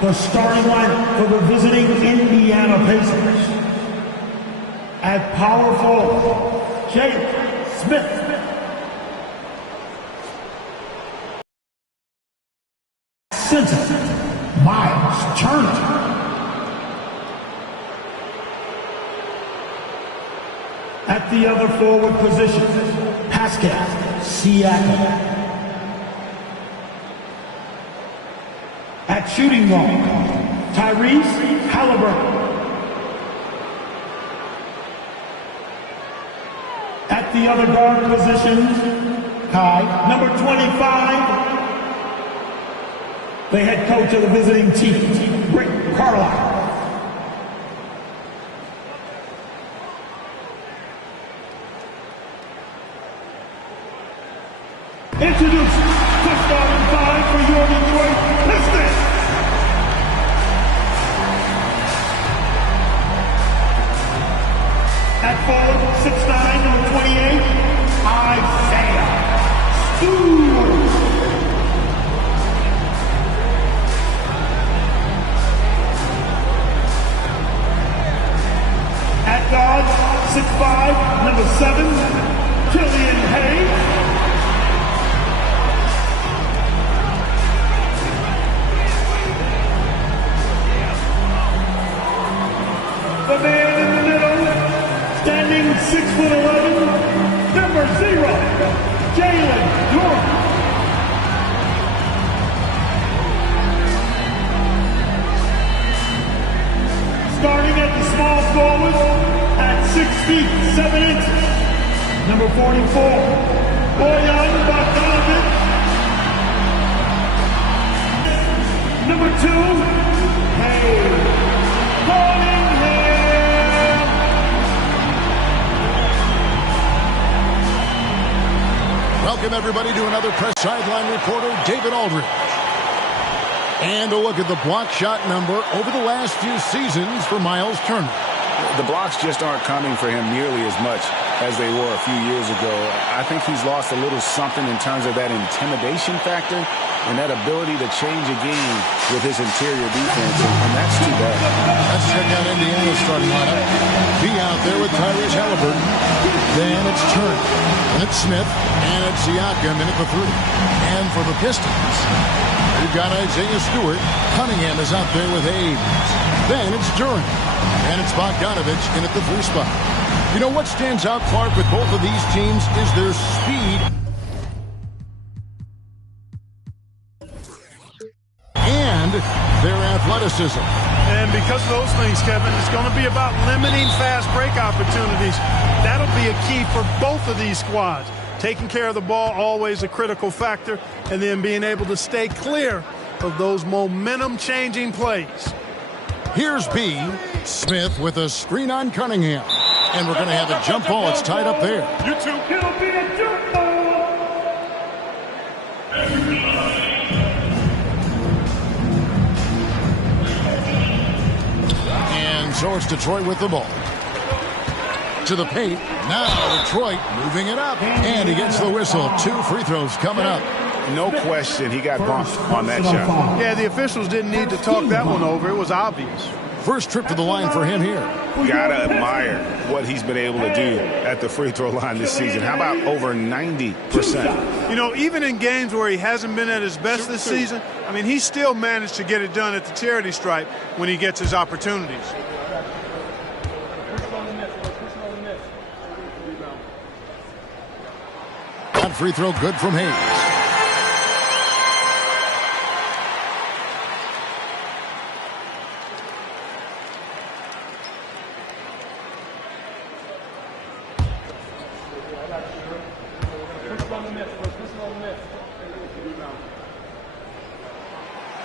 The starting line for the visiting Indiana Pacers. At power forward, Jake Smith. Center, Miles Turner. At the other forward position, Pascal Siakam. At shooting guard, Tyrese Halliburton. At the other guard position, Kai, number 25, the head coach of the visiting team, Rick Carlisle. Introduce the starting five for your Detroit Pistons. At forward, 6'9", number 28, Isaiah Stewart. At guard, 6'5", number 7, Killian Hayes. The man in the middle, standing 6'11", number 0, Jalen Duren. Starting at the small forward at 6 feet 7 inches, number 44, Bojan Bogdanovic. Number 2, Hayes. Welcome, everybody, to another press sideline reporter, David Aldridge. And a look at the block shot number over the last few seasons for Miles Turner. The blocks just aren't coming for him nearly as much as they were a few years ago. I think he's lost a little something in terms of that intimidation factor and that ability to change a game with his interior defense, and that's too bad. Let's check out Indiana's starting lineup. Be out there with Tyrese Halliburton. Then it's Turner. Then it's Smith. And it's Siakam in at the 3. And for the Pistons, we've got Isaiah Stewart. Cunningham is out there with Hayes. Then it's Duren. And it's Bogdanovic in at the 3 spot. You know what stands out, Clark, with both of these teams is their speed and their athleticism. And because of those things, Kevin, it's going to be about limiting fast break opportunities. That'll be a key for both of these squads. Taking care of the ball, always a critical factor, and then being able to stay clear of those momentum-changing plays. Here's B. Smith with a screen on Cunningham. And we're going to have a jump ball. It's tied up there. You two, it'll be a jump ball. And so it's Detroit with the ball. To the paint. Now Detroit moving it up. And he gets the whistle. 2 free throws coming up. No question he got bumped on that shot. Yeah, the officials didn't need to talk that one over. It was obvious. First trip to the line for him here. Gotta admire what he's been able to do at the free throw line this season. How about over 90%? You know, even in games where he hasn't been at his best this season, I mean, he still managed to get it done at the charity stripe when he gets his opportunities. That free throw good from Hayes.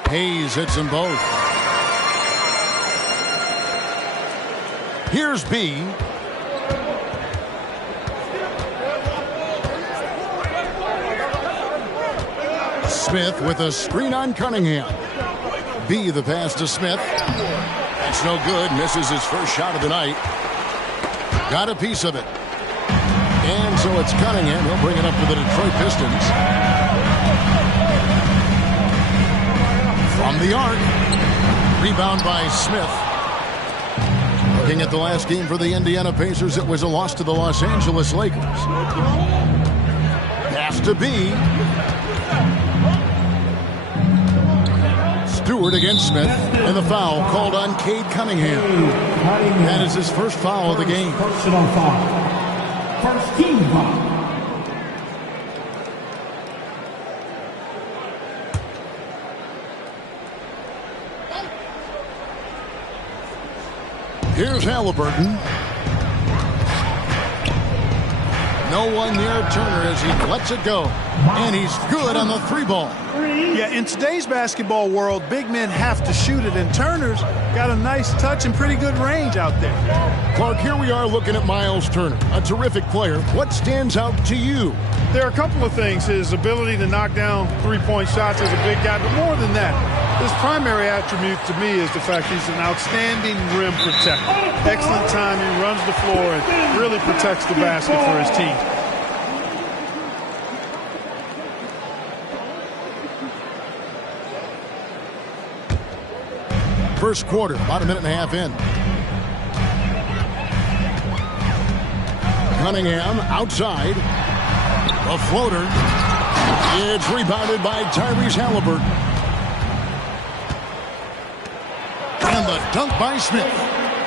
Hayes hits them both. Here's B. Smith with a screen on Cunningham. B, the pass to Smith. That's no good. Misses his first shot of the night. Got a piece of it. And so it's Cunningham. He'll bring it up for the Detroit Pistons. From the arc. Rebound by Smith. Looking at the last game for the Indiana Pacers, it was a loss to the Los Angeles Lakers. Pass to B. Stewart against Smith, and the foul called on Cade Cunningham. That is his first foul of the game. Personal foul. First team foul. Here's Halliburton. No one near Turner as he lets it go. And he's good on the three ball. Yeah, in today's basketball world, big men have to shoot it, and Turner's got a nice touch and pretty good range out there. Clark, here we are looking at Miles Turner, a terrific player. What stands out to you? There are a couple of things. His ability to knock down three-point shots as a big guy, but more than that, his primary attribute to me is the fact he's an outstanding rim protector. Excellent timing, runs the floor, and really protects the basket for his team. First quarter, about a minute and a half in. Cunningham outside. A floater. It's rebounded by Tyrese Halliburton. And the dunk by Smith.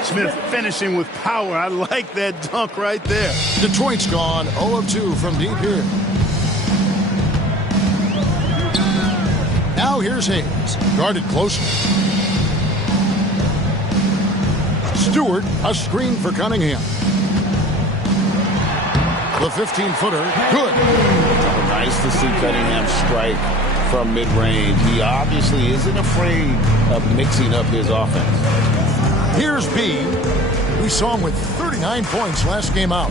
Smith finishing with power. I like that dunk right there. Detroit's gone 0 of 2 from deep here. Now here's Hayes. Guarded closely. Stewart, a screen for Cunningham. The 15-footer, good. Nice to see Cunningham strike from mid-range. He obviously isn't afraid of mixing up his offense. Here's B. We saw him with 39 points last game out.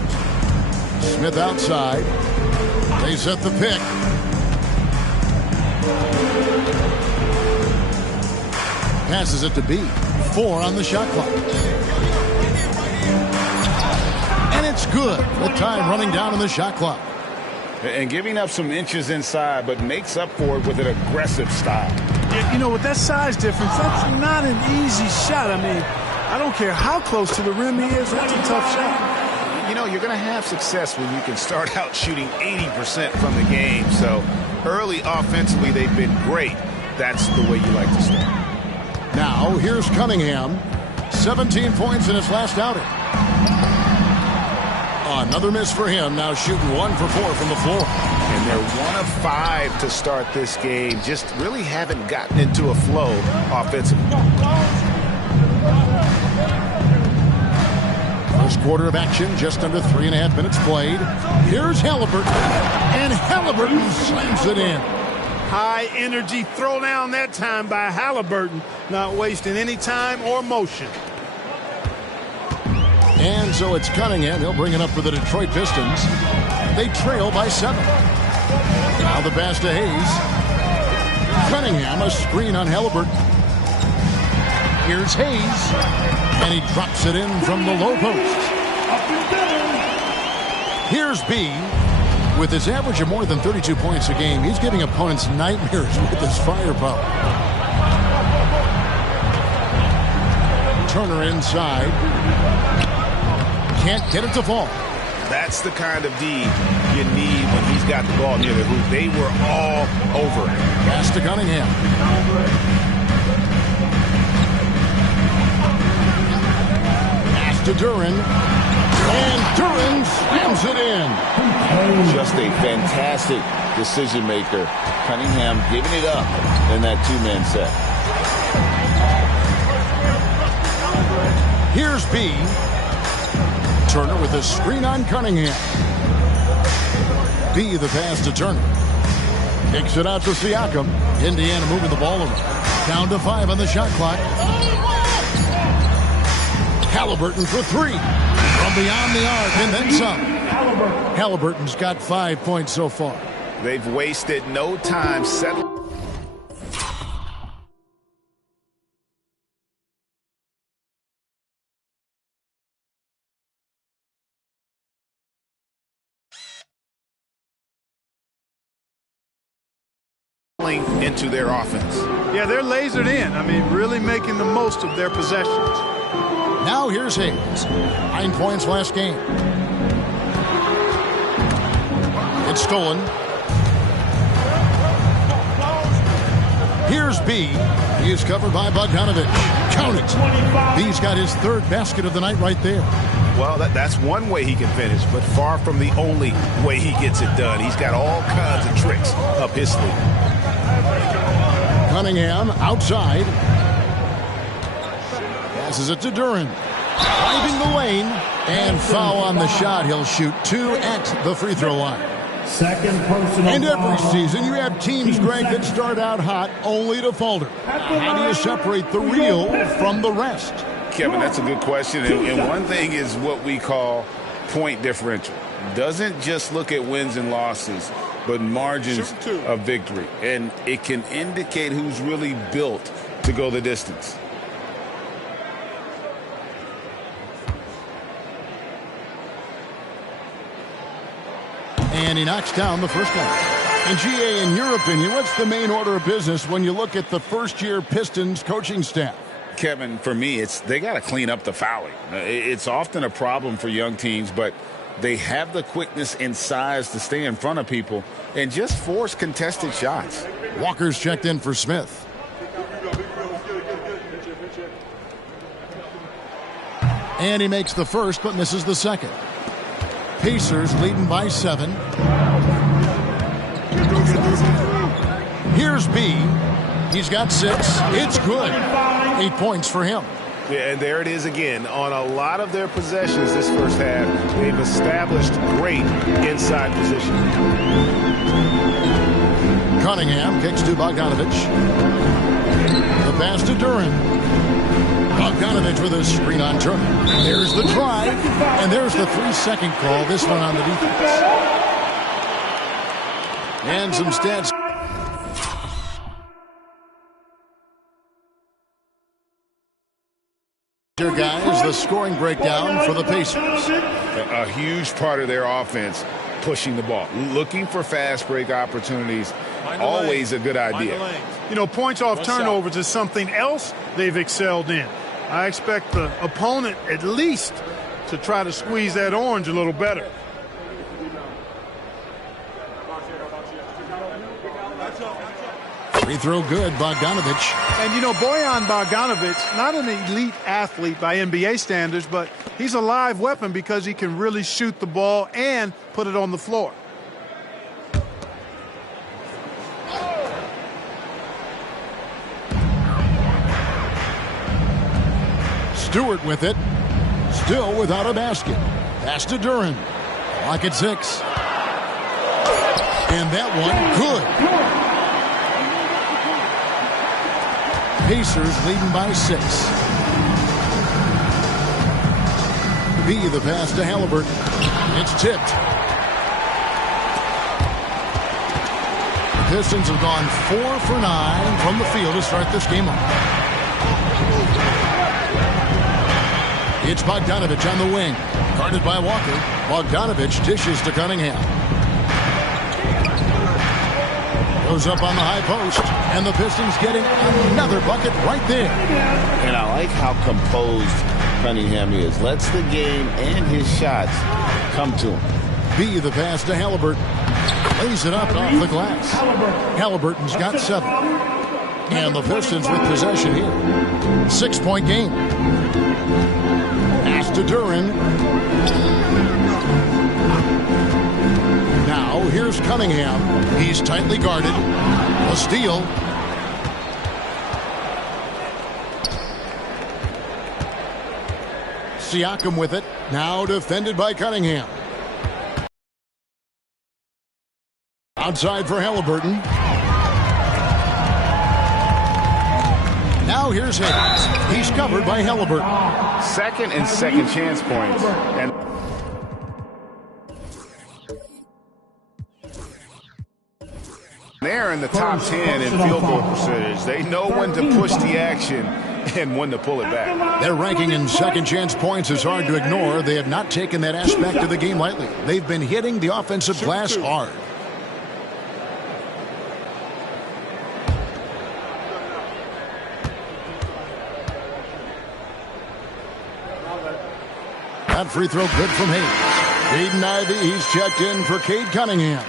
Smith outside. They set the pick. Passes it to B. 4 on the shot clock. And it's good with time running down on the shot clock. And giving up some inches inside, but makes up for it with an aggressive style. Yeah, you know, with that size difference, that's not an easy shot. I mean, I don't care how close to the rim he is, that's a tough shot. You know, you're going to have success when you can start out shooting 80% from the game. So early offensively, they've been great. That's the way you like to start. Now, here's Cunningham. 17 points in his last outing. Another miss for him. Now shooting 1 for 4 from the floor. And they're 1 of 5 to start this game. Just really haven't gotten into a flow offensively. First quarter of action, just under 3.5 minutes played. Here's Halliburton. And Halliburton slams it in. High energy throw down that time by Halliburton. Not wasting any time or motion. And so it's Cunningham. He'll bring it up for the Detroit Pistons. They trail by 7. Now the pass to Hayes. Cunningham, a screen on Halliburton. Here's Hayes. And he drops it in from the low post. Here's B. With his average of more than 32 points a game, he's giving opponents nightmares with his firepower. Turner inside. Can't get it to fall. That's the kind of D you need when he's got the ball near the hoop. They were all over it. Pass to Cunningham. Pass to Duren. And Duren slams it in. Just a fantastic decision maker. Cunningham giving it up in that two-man set. Here's B. Turner with a screen on Cunningham. B the pass to Turner. Kicks it out to Siakam. Indiana moving the ball around. Down to 5 on the shot clock. Halliburton for 3. From beyond the arc and then some. Halliburton's got 5 points so far. They've wasted no time settling. settling into their offense. Yeah, they're lasered in. I mean, really making the most of their possessions. Now here's Hayes. 9 points last game. It's stolen. Here's B. He is covered by Bogdanovic. Count it. B's got his third basket of the night right there. Well, that's one way he can finish, but far from the only way he gets it done. He's got all kinds of tricks up his sleeve. Cunningham outside. Passes it to Duren. Driving the lane. And foul on the shot. He'll shoot 2 at the free throw line. Second personal. And every season you have teams, Greg, that start out hot only to falter. How do you separate the real from the rest? Kevin, that's a good question. And one thing is what we call point differential. Doesn't just look at wins and losses, but margins of victory. And it can indicate who's really built to go the distance. And he knocks down the first one. And GA, in your opinion, what's the main order of business when you look at the first-year Pistons coaching staff? Kevin, for me, they got to clean up the fouling. It's often a problem for young teams, but they have the quickness and size to stay in front of people and just force contested shots. Walker's checked in for Smith. And he makes the first but misses the second. Pacers leading by 7. Here's B. He's got 6. It's good. 8 points for him. Yeah, and there it is again. On a lot of their possessions this first half, they've established great inside position. Cunningham kicks to Bogdanovic. The pass to Duren. Bogdanovic with a screen on Turner. There's the drive, and there's the 3-second call. This one on the defense. And some stats. Here, guys, the scoring breakdown for the Pacers. A huge part of their offense, pushing the ball, looking for fast break opportunities. Always a good idea. You know, points off turnovers is something else they've excelled in. I expect the opponent at least to try to squeeze that orange a little better. Free throw good, Bogdanovic. And, you know, Bojan Bogdanovic, not an elite athlete by NBA standards, but he's a live weapon because he can really shoot the ball and put it on the floor. Stewart with it. Still without a basket. Pass to Duren. Clock at 6. And that one, good. Pacers leading by 6. B, the pass to Halliburton. It's tipped. The Pistons have gone 4 for 9 from the field to start this game off. It's Bogdanovic on the wing. Guarded by Walker. Bogdanovic dishes to Cunningham. Goes up on the high post. And the Pistons getting another bucket right there. And I like how composed Cunningham is. Lets the game and his shots come to him. B, the pass to Halliburton. Lays it up off the glass. Halliburton's got 7. And the Pistons with possession here. 6-point game. Pass to Duren. Now here's Cunningham. He's tightly guarded. A steal. Siakam with it. Now defended by Cunningham. Outside for Halliburton. Now here's Hayes. He's covered by Halliburton. Second and second chance points. And they're in the top 10 in field goal percentage. They know when to push the action and when to pull it back. Their ranking in second chance points is hard to ignore. They have not taken that aspect of the game lightly. They've been hitting the offensive glass hard. That free throw good from Hayes. Jaden Ivey, he's checked in for Cade Cunningham.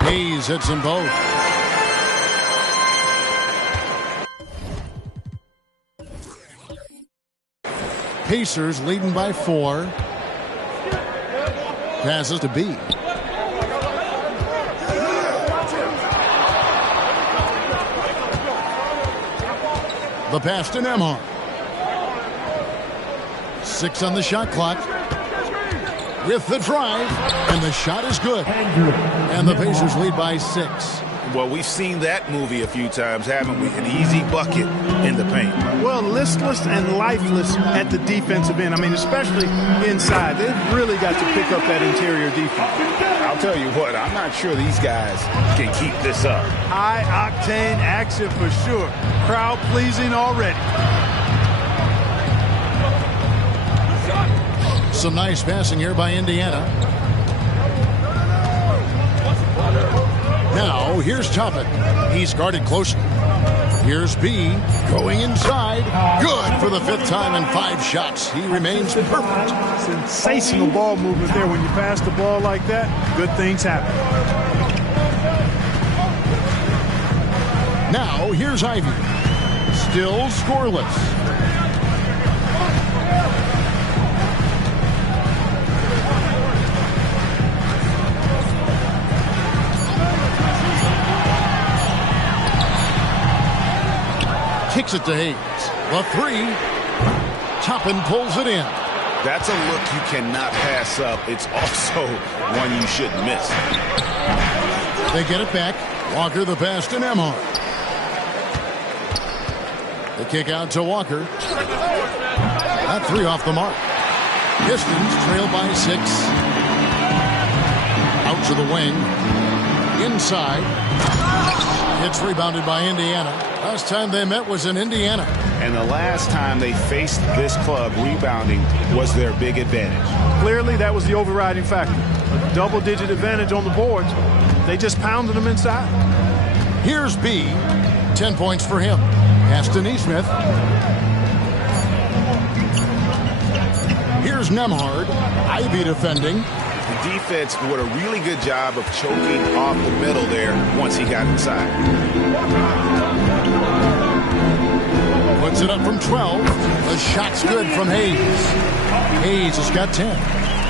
Hayes hits them both. Pacers leading by 4. Passes to B. The pass to Nembhard. 6 on the shot clock. With the drive, and the shot is good. And the Pacers lead by 6. Well, we've seen that movie a few times, haven't we? An easy bucket in the paint. Well, listless and lifeless at the defensive end. I mean, especially inside. They've really got to pick up that interior defense. I'll tell you what, I'm not sure these guys can keep this up. High-octane action for sure. Crowd-pleasing already. Some nice passing here by Indiana. Now, here's Toppin. He's guarded closely. Here's B going inside. Good for the 5th time in 5 shots. He remains perfect. Sensational ball movement there. When you pass the ball like that, good things happen. Now, here's Ivey. Still scoreless. Kicks it to Hayes. The 3. Toppin pulls it in. That's a look you cannot pass up. It's also one you shouldn't miss. They get it back. Walker the pass to Nembhard. The kick out to Walker. That 3 off the mark. Pistons trail by 6. Out to the wing. Inside. It's rebounded by Indiana. Last time they met was in Indiana. And the last time they faced this club, rebounding was their big advantage. Clearly, that was the overriding factor. A double-digit advantage on the boards. They just pounded them inside. Here's B. 10 points for him. Pass to Nesmith. Here's Nembhard. Ivey defending. The defense did a really good job of choking off the middle there once he got inside. Puts it up from 12. The shot's good from Hayes. Hayes has got 10.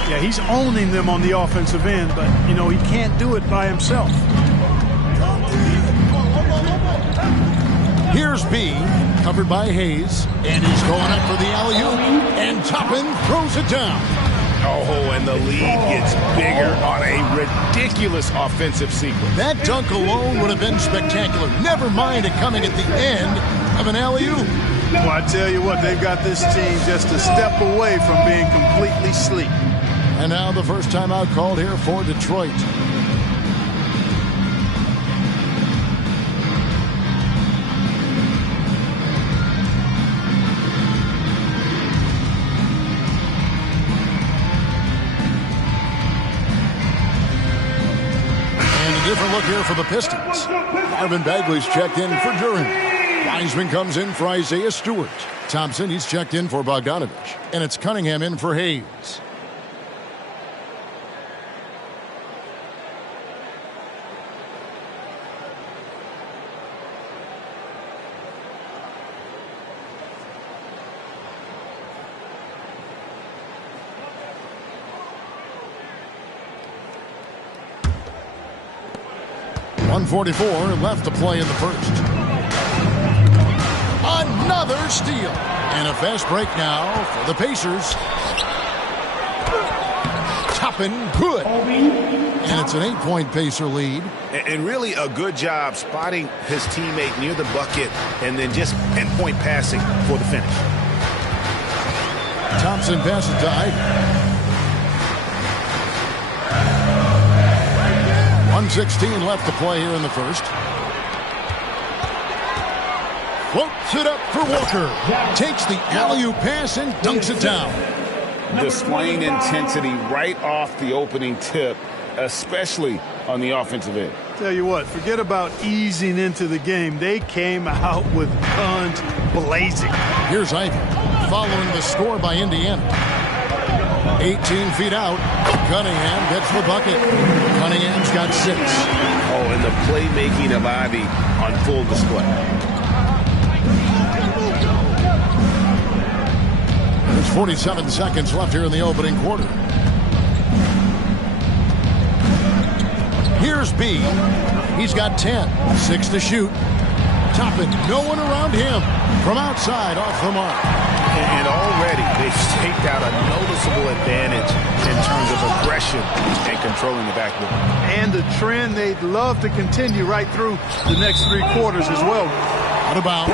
Yeah, he's owning them on the offensive end, but, you know, he can't do it by himself. Here's B, covered by Hayes, and he's going up for the alley-oop, and Toppin throws it down. Oh, and the lead gets bigger on a ridiculous offensive sequence. That dunk alone would have been spectacular. Never mind it coming at the end of an alley-oop. Well, I tell you what, they've got this team just a step away from being completely asleep. And now the first timeout called here for Detroit. Different look here for the Pistons. Marvin Bagley's checked in for Duren. Wiseman comes in for Isaiah Stewart. Thompson, he's checked in for Bogdanovich. And it's Cunningham in for Hayes. .144 left to play in the first. Another steal. And a fast break now for the Pacers. Toppin, good. And it's an 8-point Pacer lead. And really a good job spotting his teammate near the bucket and then just pinpoint passing for the finish. Thompson passes to Ivey. 1:16 left to play here in the first. Floats it up for Walker. Takes the alley-oop pass and dunks it down. Displaying intensity right off the opening tip, especially on the offensive end. Tell you what, forget about easing into the game. They came out with guns blazing. Here's Ivey following the score by Indiana. 18 feet out. Cunningham gets the bucket. Cunningham's got 6. Oh, and the playmaking of Ivey on full display. There's 47 seconds left here in the opening quarter. Here's B. He's got 10. 6 to shoot. Toppin, no one around him. From outside, off the mark. And already they've staked out a noticeable advantage in terms of aggression and controlling the backboard. And a trend they'd love to continue right through the next 3 quarters as well. Out of bounds.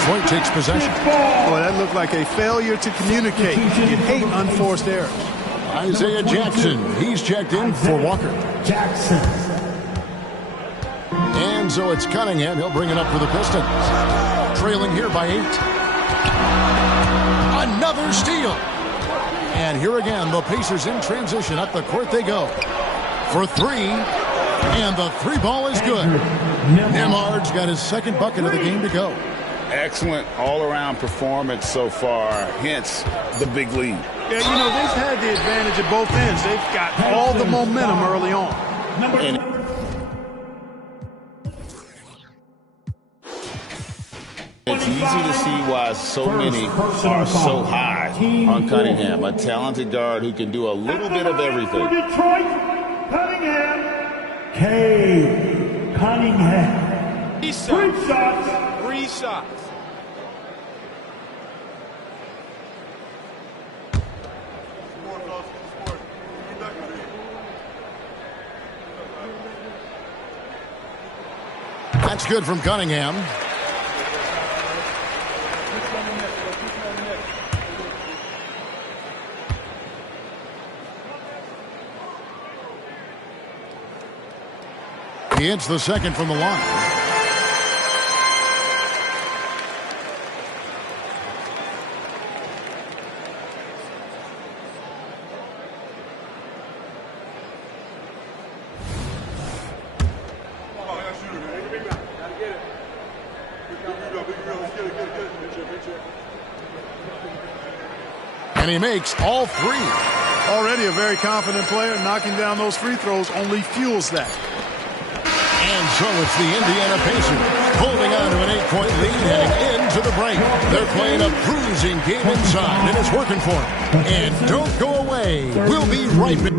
Detroit takes possession. Boy, that looked like a failure to communicate. You hate unforced errors. Isaiah Jackson. He's checked in for Walker. Jackson. And so it's Cunningham. He'll bring it up for the Pistons. Trailing here by 8. Another steal. And here again, the Pacers in transition. Up the court they go. For 3. And the 3 ball is good. Nembhard's got his 2nd bucket of the game to go. Excellent all-around performance so far, hence the big lead. Yeah, you know, they've had the advantage at both ends. They've got all the momentum early on. And it's easy to see why so many are so high on Cunningham, a talented guard who can do a little bit of everything. Detroit, Cunningham. K. Cunningham. 3 shots. 3 shots. That's good from Cunningham. He hits the 2nd from the line. And he makes all 3. Already a very confident player. Knocking down those free throws only fuels that. And so it's the Indiana Pacers holding on to an 8-point lead heading into the break. They're playing a bruising game inside, and it's working for them. And don't go away. We'll be right back.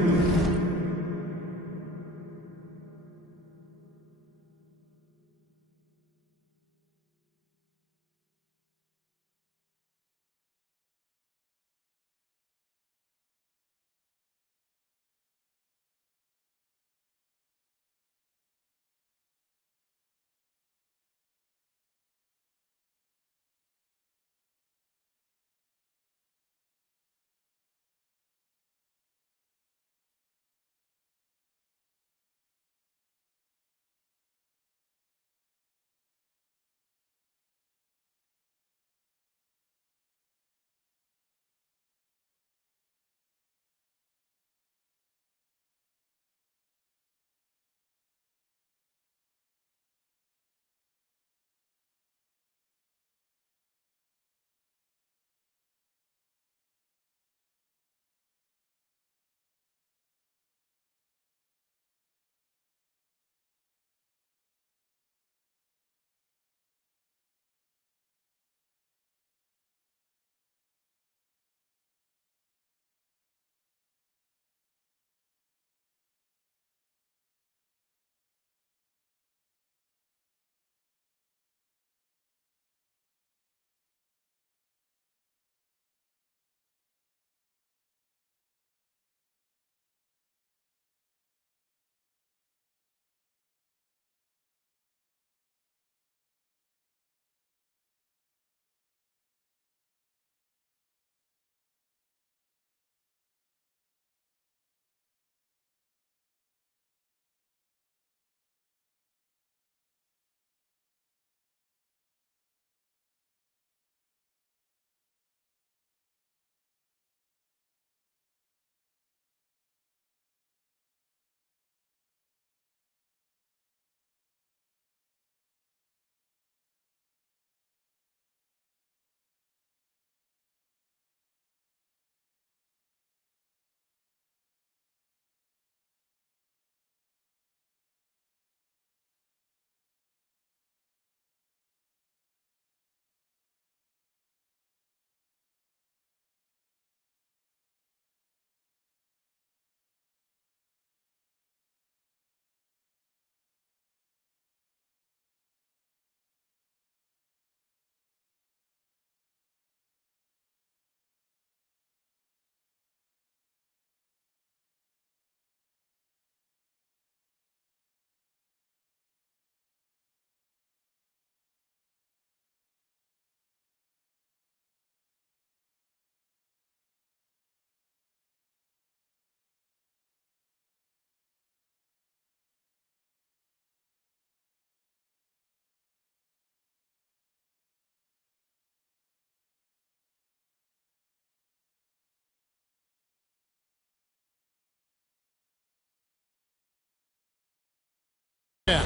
Yeah.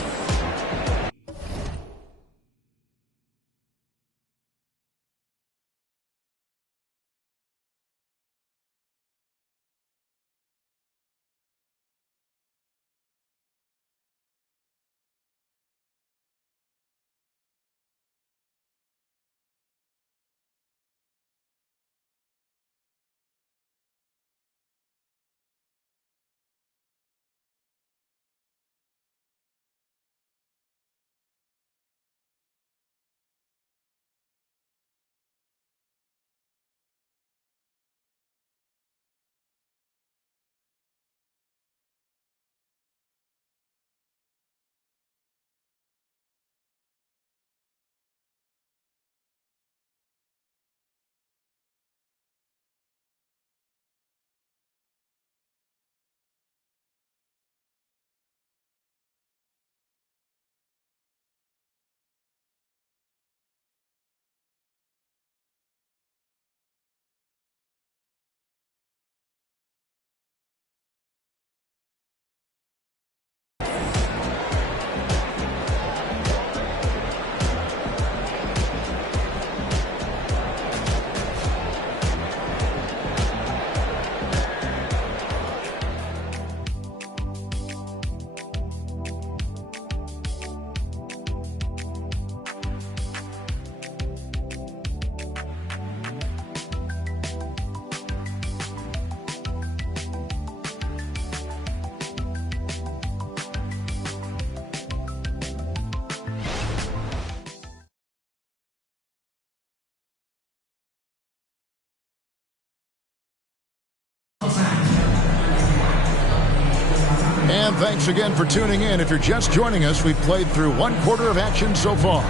And thanks again for tuning in. If you're just joining us, we've played through 1/4 of action so far.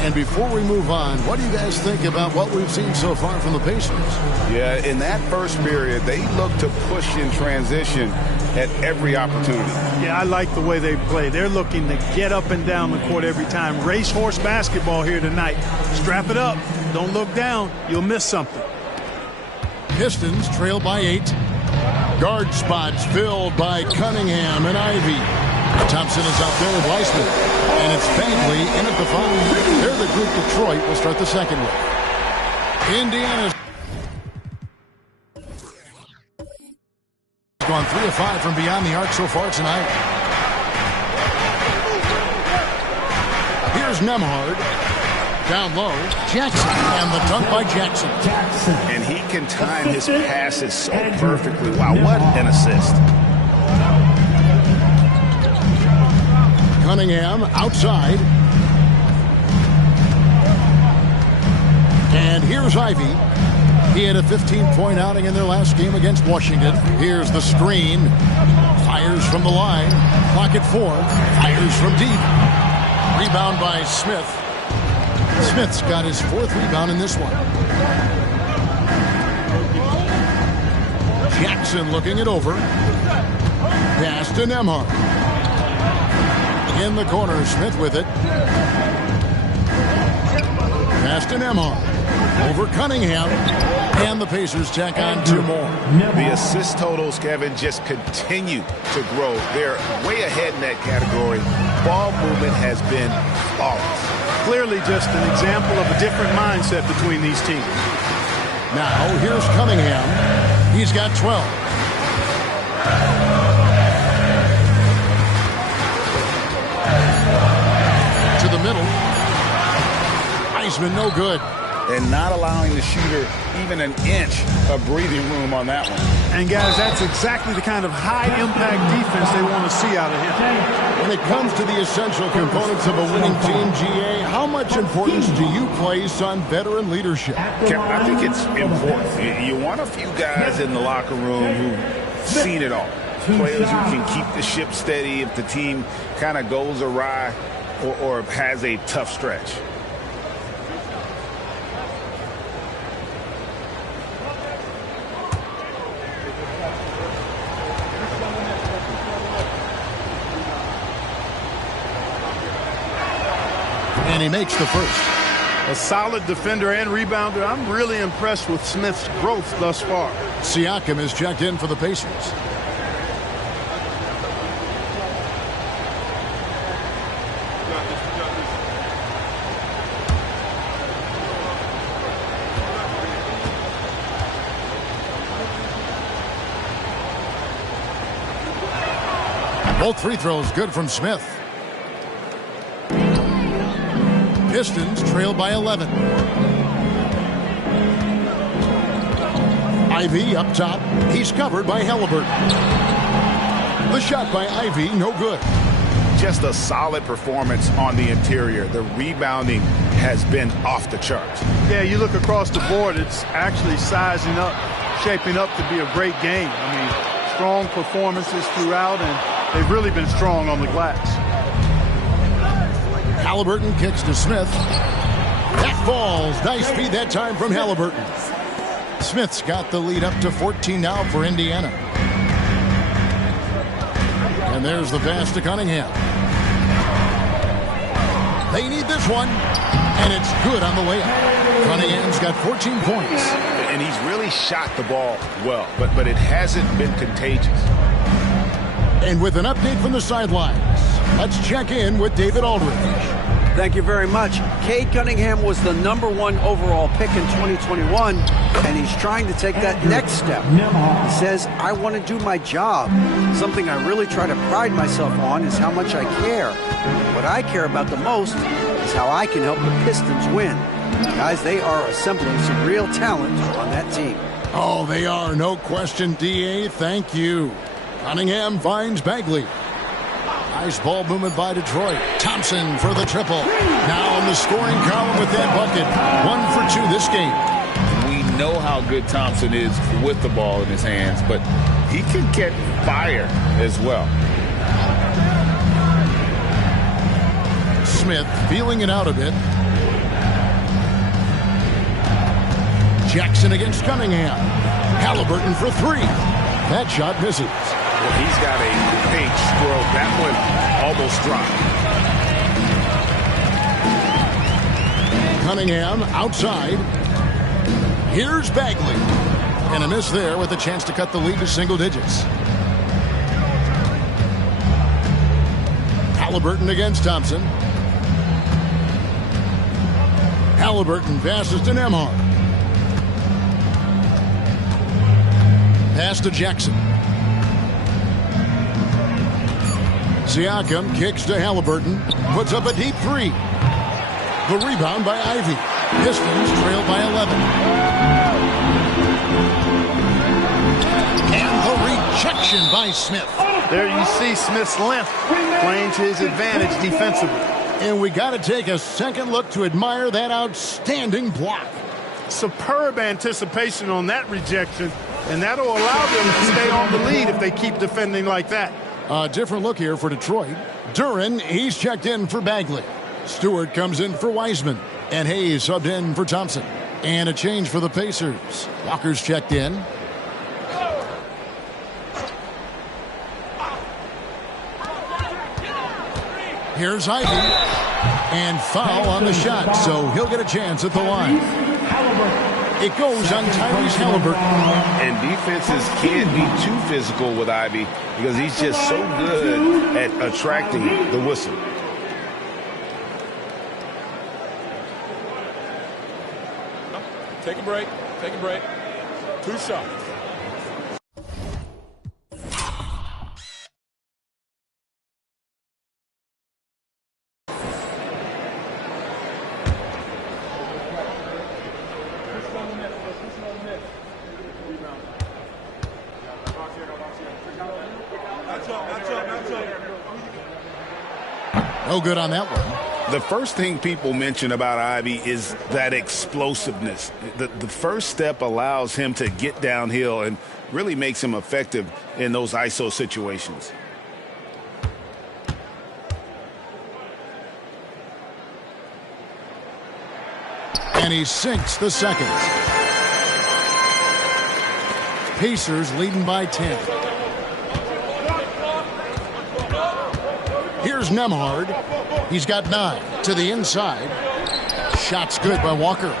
And before we move on, what do you guys think about what we've seen so far from the Pacers? Yeah, in that first period, they looked to push in transition at every opportunity. Yeah, I like the way they play. They're looking to get up and down the court every time. Racehorse basketball here tonight. Strap it up. Don't look down. You'll miss something. Pistons trail by 8. Guard spots filled by Cunningham and Ivey. Thompson is out there with Weissman. And it's Bagley in at the 5. They're the group Detroit will start the second with. Indiana's gone 3 of 5 from beyond the arc so far tonight. Here's Nembhard. Down low, Jackson, and the dunk by Jackson. And he can time his passes so perfectly. Wow, what an assist. Cunningham outside. And here's Ivey. He had a 15-point outing in their last game against Washington. Here's the screen. Fires from the line. Clock at 4. Fires from deep. Rebound by Smith. Smith's got his 4th rebound in this one. Jackson looking it over. Pass to Nembhard. In the corner, Smith with it. Pass to Nembhard. Over Cunningham. And the Pacers tack on 2 more. The assist totals, Kevin, just continue to grow. They're way ahead in that category. Ball movement has been flawless. Clearly just an example of a different mindset between these teams. Now, here's Cunningham. He's got 12. To the middle. Weissman, no good. And not allowing the shooter even an inch of breathing room on that one. And, guys, that's exactly the kind of high-impact defense they want to see out of him. When it comes to the essential components of a winning team, GA, how much importance do you place on veteran leadership? Kevin, I think it's important. You want a few guys in the locker room who've seen it all. Players who can keep the ship steady if the team kind of goes awry or has a tough stretch. And he makes the first. A solid defender and rebounder. I'm really impressed with Smith's growth thus far. Siakam is checked in for the Pacers. Both free throws good from Smith. Pistons trail by 11. Ivy up top. He's covered by Halliburton. The shot by Ivy, no good. Just a solid performance on the interior. The rebounding has been off the charts. Yeah, you look across the board, it's actually sizing up, shaping up to be a great game. I mean, strong performances throughout, and they've really been strong on the glass. Halliburton kicks to Smith. That falls. Nice feed that time from Halliburton. Smith's got the lead up to 14 now for Indiana. And there's the pass to Cunningham. They need this one. And it's good on the layup. Cunningham's got 14 points. And he's really shot the ball well, but it hasn't been contagious. And with an update from the sidelines, let's check in with David Aldridge. Thank you very much. Cade Cunningham was the #1 overall pick in 2021, and he's trying to take that next step. He says, I want to do my job. Something I really try to pride myself on is how much I care. What I care about the most is how I can help the Pistons win. Guys, they are assembling some real talent on that team. Oh, they are. No question, D.A. Thank you. Cunningham finds Bagley. Nice ball movement by Detroit. Thompson for the triple. Now in the scoring column with that bucket. 1 for 2 this game. We know how good Thompson is with the ball in his hands, but he can get fire as well. Smith feeling it out a bit. Jackson against Cunningham. Halliburton for 3. That shot misses. Well, he's got a pink stroke. That one almost dropped. Cunningham outside. Here's Bagley. And a miss there with a chance to cut the lead to single digits. Halliburton against Thompson. Halliburton passes to Nembhard. Pass to Jackson. Siakam kicks to Halliburton. Puts up a deep 3. The rebound by Ivy. Pistons trail by 11. And the rejection by Smith. There you see Smith's length playing to his advantage defensively. And we got to take a second look to admire that outstanding block. Superb anticipation on that rejection, and that'll allow them to stay on the lead if they keep defending like that. A different look here for Detroit. Duren, he's checked in for Bagley. Stewart comes in for Wiseman. And Hayes subbed in for Thompson. And a change for the Pacers. Walker's checked in. Here's Ivy. And foul on the shot, so he'll get a chance at the line. It goes on Tyrese Halliburton. And defenses can't be too physical with Ivy because he's just so good at attracting the whistle. Take a break. Take a break. 2 shots. No good on that one. The first thing people mention about Ivy is that explosiveness. The first step allows him to get downhill and really makes him effective in those ISO situations. And he sinks the second. Pacers leading by 10. Here's Nembhard. He's got 9 to the inside. Shot's good by Walker.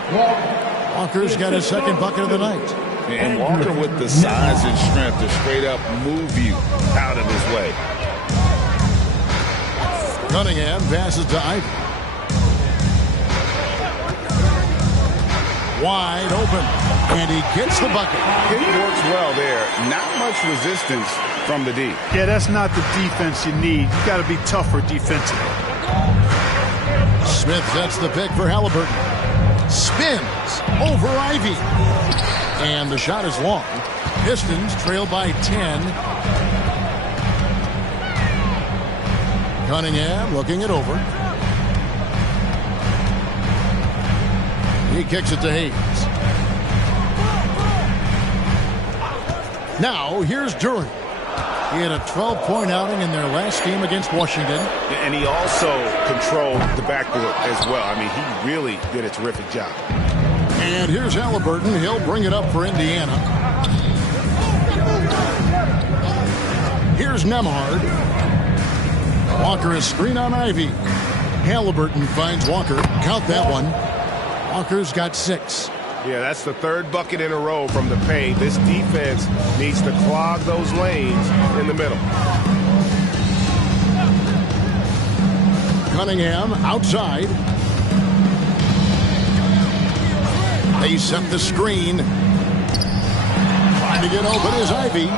Walker's got his second bucket of the night. And Walker with the size and strength to straight up move you out of his way. Cunningham passes to Ivy. Wide open, and he gets the bucket. It works well there. Not much resistance from the D. Yeah, that's not the defense you need. You got to be tougher defensively. Smith sets the pick for Halliburton. Spins over Ivy. And the shot is long. Pistons trail by 10. Cunningham looking it over. He kicks it to Hayes. Now, here's Duren. He had a 12-point outing in their last game against Washington. And he also controlled the backcourt as well. I mean, he really did a terrific job. And here's Halliburton. He'll bring it up for Indiana. Here's Nembhard. Walker is screen on Ivy. Halliburton finds Walker. Count that one. Walker's got 6. Yeah, that's the third bucket in a row from the paint. This defense needs to clog those lanes in the middle. Cunningham outside. They set the screen. Trying to get open is Ivy.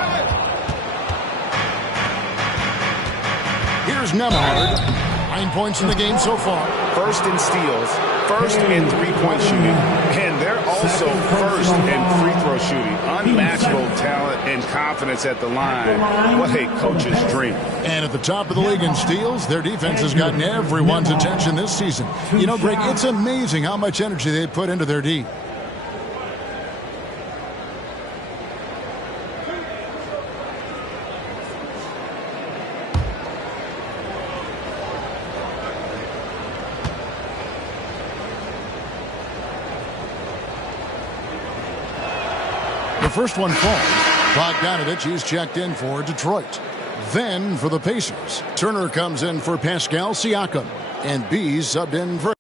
Here's Nembhard. 9 points in the game so far. First in steals, first in three-point shooting, and they're also first in free throw shooting. Unmatchable talent and confidence at the line. What a coach's dream. And at the top of the league in steals, their defense has gotten everyone's attention this season. You know, Greg, it's amazing how much energy they put into their D. The first one falls. Bogdanovich is checked in for Detroit. Then for the Pacers, Turner comes in for Pascal Siakam, and Bees subbed in for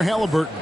Halliburton.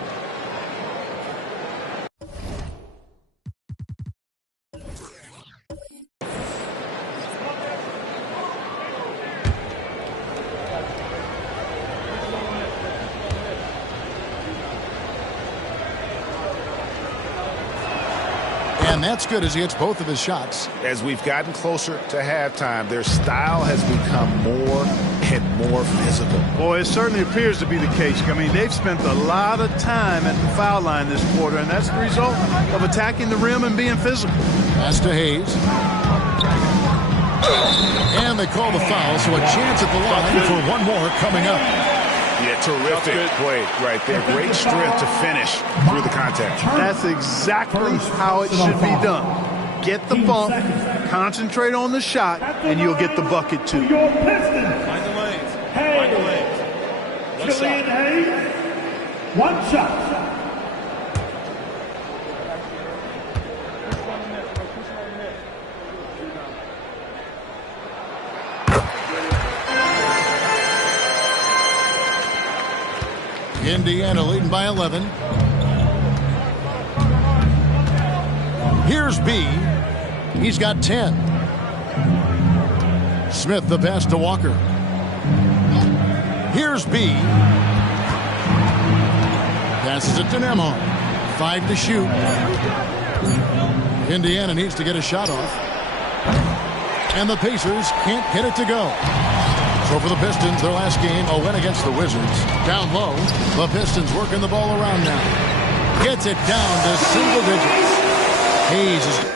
And that's good as he hits both of his shots. As we've gotten closer to halftime, their style has become more and more physical. Boy, it certainly appears to be the case. I mean, they've spent a lot of time at the foul line this quarter, and that's the result of attacking the rim and being physical. Pass to Hayes. And they call the foul, so a chance at the line for one more coming up. Yeah, terrific play right there. Great strength to finish through the contact. That's exactly how it should be done. Get the bump, concentrate on the shot, and you'll get the bucket too. Your Pistons. Find the lanes. Hayes. Find the lanes. One Killian shot. Hayes. One shot. Indiana leading by 11. Here's B. He's got 10. Smith the pass to Walker. Here's B. Passes it to Nembhard. 5 to shoot. Indiana needs to get a shot off. And the Pacers can't get it to go. So for the Pistons, their last game, a win against the Wizards. Down low, the Pistons working the ball around now. Gets it down to single digits. Hayes is...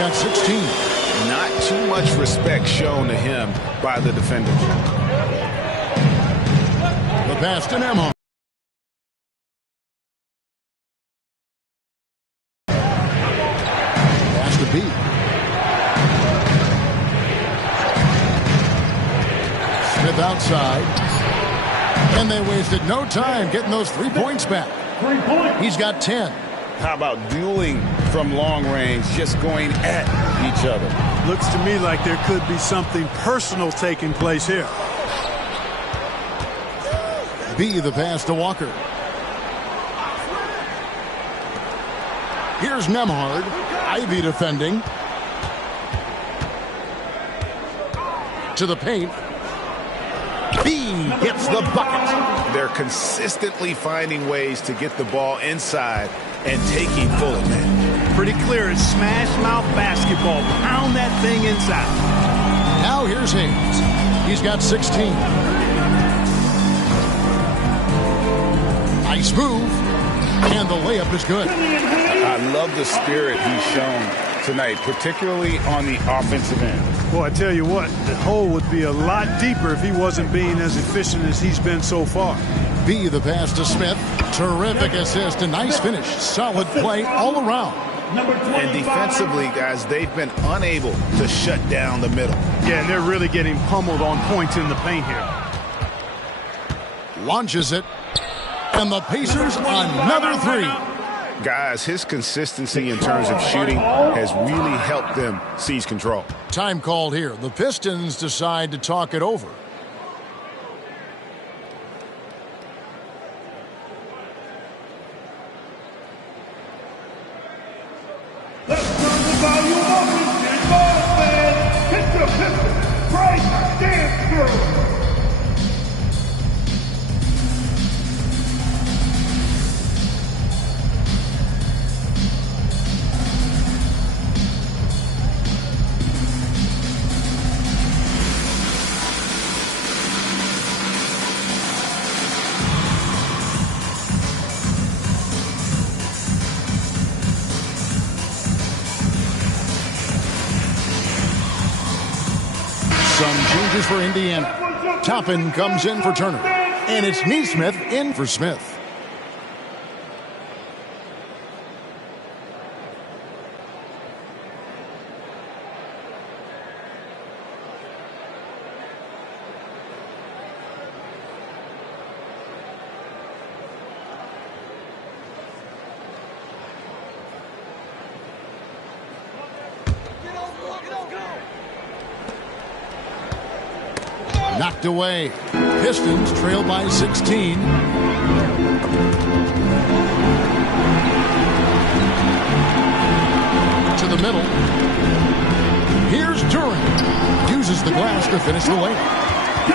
got 16. Not too much respect shown to him by the defenders. The pass to Nembhard. Pass to B. Smith outside. And they wasted no time getting those 3 points back. 3 points. He's got 10. How about dueling from long range, just going at each other? Looks to me like there could be something personal taking place here. B the pass to Walker. Here's Nembhard. Ivy defending. To the paint. B gets the bucket. They're consistently finding ways to get the ball inside and taking full advantage. Pretty clear, it's smash mouth basketball. Pound that thing inside. Now here's Hayes. He's got 16. Nice move. And the layup is good. I love the spirit he's shown tonight, particularly on the offensive end. Boy, I tell you what, the hole would be a lot deeper if he wasn't being as efficient as he's been so far. B the pass to Smith. Terrific assist. A nice finish. Solid play all around. And defensively, guys, they've been unable to shut down the middle. Yeah, and they're really getting pummeled on points in the paint here. Launches it. And the Pacers another 3. Guys, his consistency in terms of shooting has really helped them seize control. Time called here. The Pistons decide to talk it over. Let's turn the volume up and get ball, man. Hit the Pistons. Break dance through. Some changes for Indiana. Toppin comes in for Turner. And it's Neesmith in for Smith. Knocked away. Pistons trail by 16. To the middle. Here's Duren. Uses the glass to finish the layup.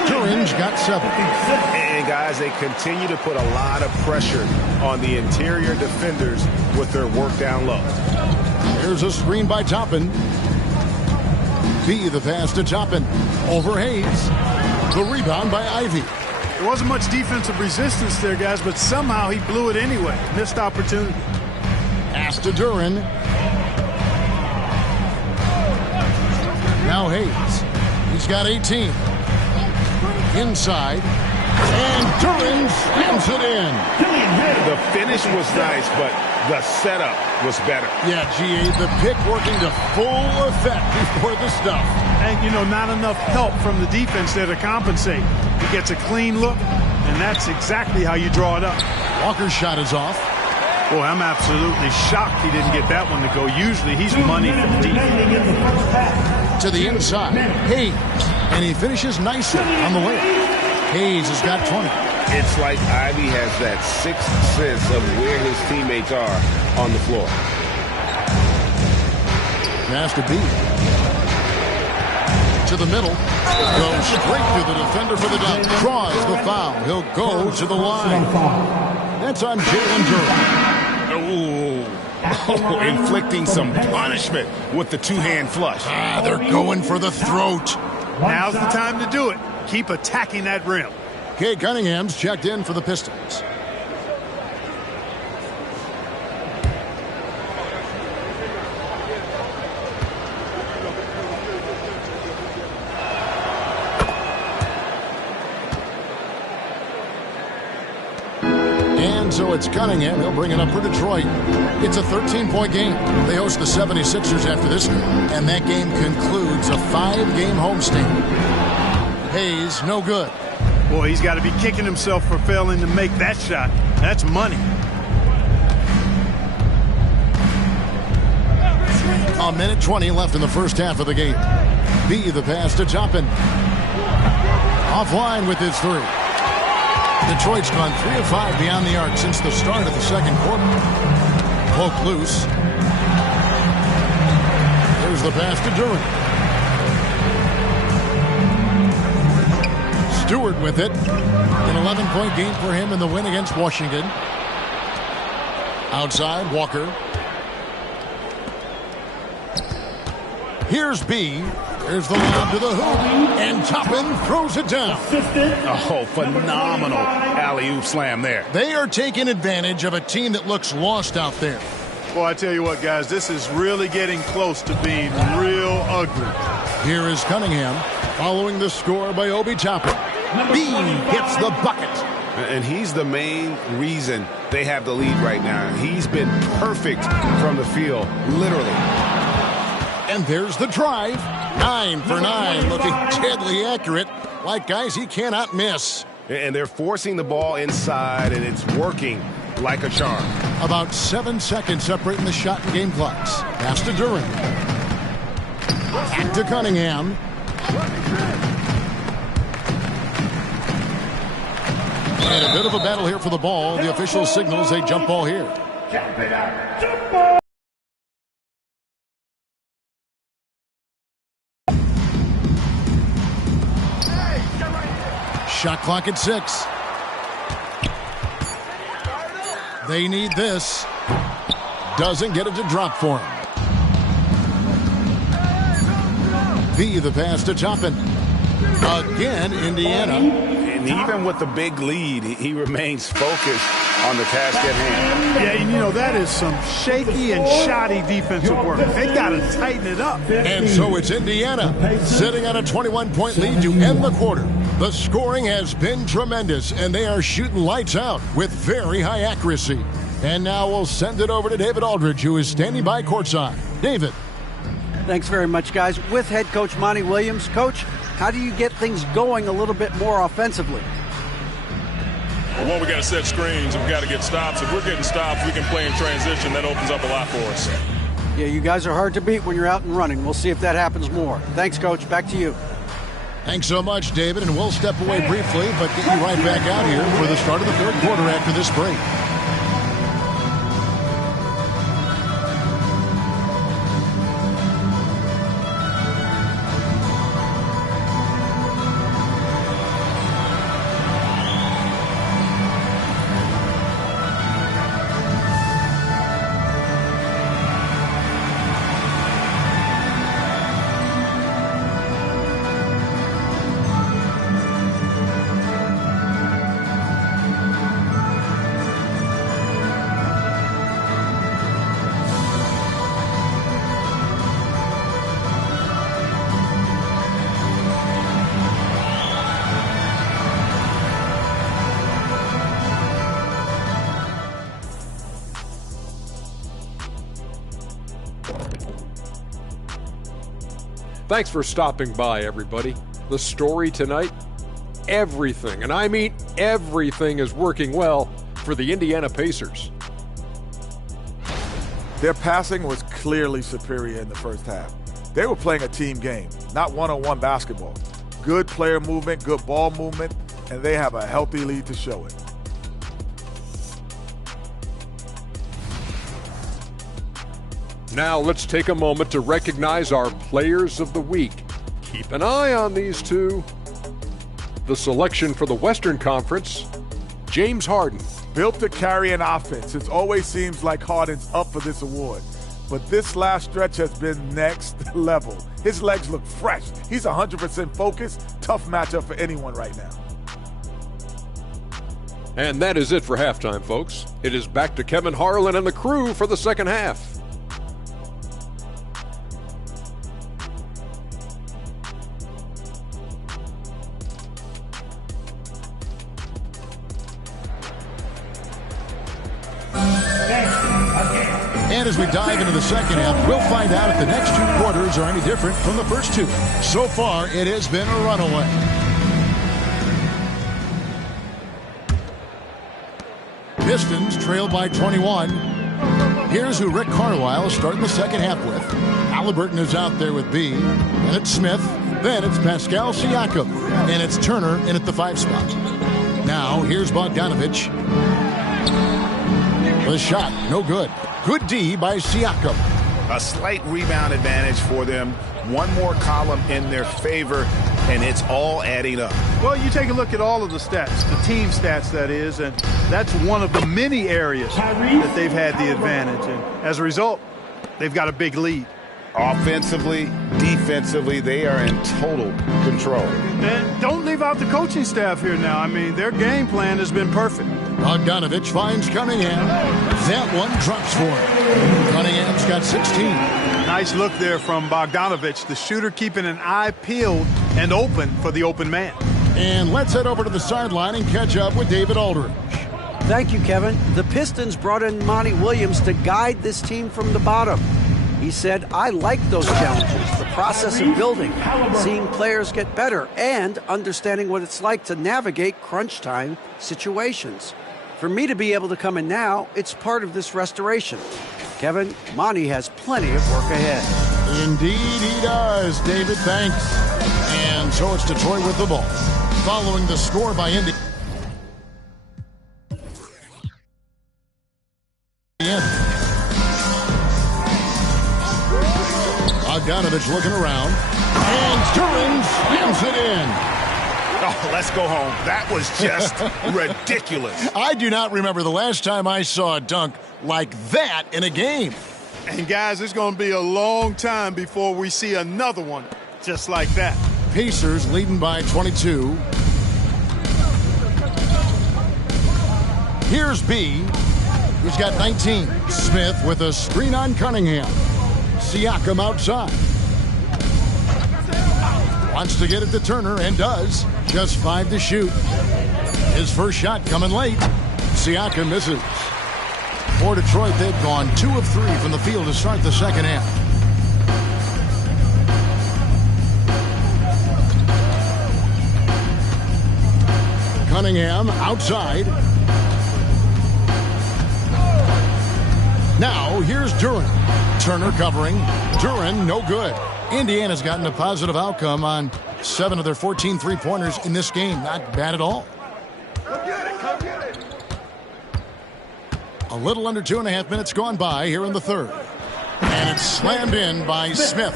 Duren's got 7. And guys, they continue to put a lot of pressure on the interior defenders with their work down low. Here's a screen by Toppin. B the pass to Toppin. Over Hayes. The rebound by Ivey. There wasn't much defensive resistance there, guys, but somehow he blew it anyway. Missed opportunity. Pass to Duren. Now Hayes. He's got 18. Inside. And Duren slams it in. The finish was nice, but the setup was better. Yeah, G.A., the pick working to full effect before the stuff. And, you know, not enough help from the defense there to compensate. He gets a clean look, and that's exactly how you draw it up. Walker's shot is off. Boy, I'm absolutely shocked he didn't get that one to go. Usually he's money from deep. To the inside, Hayes. And he finishes nicely on the layup. Hayes has got 20. It's like Ivey has that sixth sense of where his teammates are on the floor. Pass to B. To the middle. Goes straight to the defender for the dunk. Draws the foul. He'll go to the line. That's on Jalen Duren. Oh, inflicting some punishment with the two-hand flush. They're going for the throat. Now's the time to do it. Keep attacking that rim. Cade Cunningham's checked in for the Pistons. And so it's Cunningham. He'll bring it up for Detroit. It's a 13-point game. They host the 76ers after this game. And that game concludes a 5-game homestand. Hayes, no good. Boy, he's got to be kicking himself for failing to make that shot. That's money. A minute 20 left in the first half of the game. B the pass to Toppin. Offline with his 3. Detroit's gone 3 of 5 beyond the arc since the start of the second quarter. Poke loose. There's the pass to Duren. Stewart with it. An 11-point game for him in the win against Washington. Outside, Walker. Here's B. There's the lob to the hoop. And Toppin throws it down. Oh, phenomenal alley-oop slam there. They are taking advantage of a team that looks lost out there. Well, I tell you what, guys, this is really getting close to being real ugly. Here is Cunningham following the score by Obi Toppin. B gets the bucket. And he's the main reason they have the lead right now. He's been perfect from the field, literally. And there's the drive. 9 for 9, looking deadly accurate, like guys he cannot miss. And they're forcing the ball inside, and it's working like a charm. About 7 seconds separating the shot and game clocks. Pass to Duren. Back to Cunningham. And a bit of a battle here for the ball. The official signals a jump ball here. Jump ball. Shot clock at 6. They need this. Doesn't get it to drop for him. B the pass to Toppin. Again, Indiana. And even with the big lead, he remains focused on the task at hand. Yeah, and you know, that is some shaky and shoddy defensive work. They got to tighten it up. And so it's Indiana sitting on a 21-point lead to end the quarter. The scoring has been tremendous, and they are shooting lights out with very high accuracy. And now we'll send it over to David Aldridge, who is standing by courtside. David. Thanks very much, guys. With head coach Monty Williams. Coach, how do you get things going a little bit more offensively? Well, one, we got to set screens and we got to get stops. If we're getting stops, we can play in transition. That opens up a lot for us. Yeah, you guys are hard to beat when you're out and running. We'll see if that happens more. Thanks, Coach. Back to you. Thanks so much, David, and we'll step away briefly, but get you right back out here for the start of the third quarter after this break. Thanks for stopping by, everybody. The story tonight, everything, and I mean everything, is working well for the Indiana Pacers. Their passing was clearly superior in the first half. They were playing a team game, not one-on-one basketball. Good player movement, good ball movement, and they have a healthy lead to show it. Now let's take a moment to recognize our Players of the Week. Keep an eye on these two. The selection for the Western Conference, James Harden. Built to carry an offense. It always seems like Harden's up for this award. But this last stretch has been next level. His legs look fresh. He's 100% focused. Tough matchup for anyone right now. And that is it for halftime, folks. It is back to Kevin Harlan and the crew for the second half. And as we dive into the second half, we'll find out if the next two quarters are any different from the first two. So far, it has been a runaway. Pistons trail by 21. Here's who Rick Carlisle is starting the second half with. Halliburton is out there with B. Then it's Smith. Then it's Pascal Siakam. And it's Turner in at the 5 spot. Now, here's Bogdanovich. The shot, no good. Good D by Siakam. A slight rebound advantage for them. One more column in their favor, and it's all adding up. Well, you take a look at all of the stats, the team stats, that is, and that's one of the many areas that they've had the advantage. And as a result, they've got a big lead. Offensively, defensively, they are in total control. And don't leave out the coaching staff here now. I mean, their game plan has been perfect. Bogdanovich finds Cunningham. That one drops for him. Cunningham's got 16. Nice look there from Bogdanovich, the shooter keeping an eye peeled and open for the open man. And let's head over to the sideline and catch up with David Aldridge. Thank you, Kevin. The Pistons brought in Monty Williams to guide this team from the bottom. He said, I like those challenges, the process of building, seeing players get better, and understanding what it's like to navigate crunch time situations. For me to be able to come in now, it's part of this restoration. Kevin, Monty has plenty of work ahead. Indeed he does, David. Thanks. And so it's Detroit with the ball. Following the score by Indiana. Bogdanovich looking around. And Turin slams it in. Oh, let's go home. That was just ridiculous. I do not remember the last time I saw a dunk like that in a game. And guys, it's going to be a long time before we see another one just like that. Pacers leading by 22. Here's B, who's got 19. Smith with a screen on Cunningham. Siakam outside. Wants to get it to Turner and does. Just 5 to shoot. His first shot coming late. Siakam misses. For Detroit, they've gone 2 of 3 from the field to start the second half. Cunningham outside. Now here's Duren. Turner covering. Duren no good. Indiana's gotten a positive outcome on 7 of their 14 three-pointers in this game. Not bad at all. A little under 2.5 minutes gone by here in the third. And it's slammed in by Smith.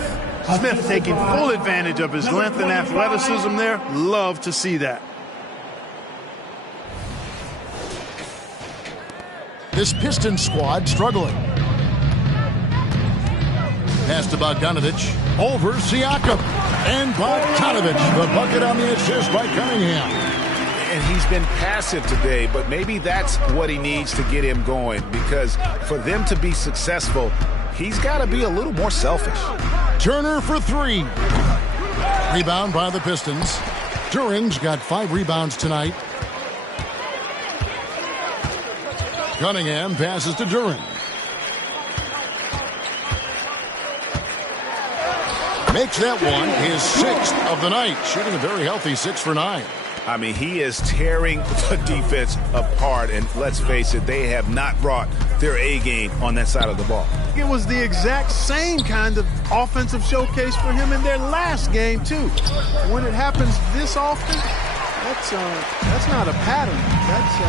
Smith taking full advantage of his length and athleticism there. Love to see that. This Pistons squad struggling. Pass to Bogdanovich. Over Siakam. And Bogdanovich, the bucket on the assist by Cunningham. And he's been passive today, but maybe that's what he needs to get him going, because for them to be successful, he's got to be a little more selfish. Turner for 3. Rebound by the Pistons. Duren's got 5 rebounds tonight. Cunningham passes to Duren. Makes that one his 6th of the night, shooting a very healthy 6 for 9. I mean, he is tearing the defense apart, and let's face it, they have not brought their A game on that side of the ball. It was the exact same kind of offensive showcase for him in their last game, too. When it happens this often, that's not a pattern. That's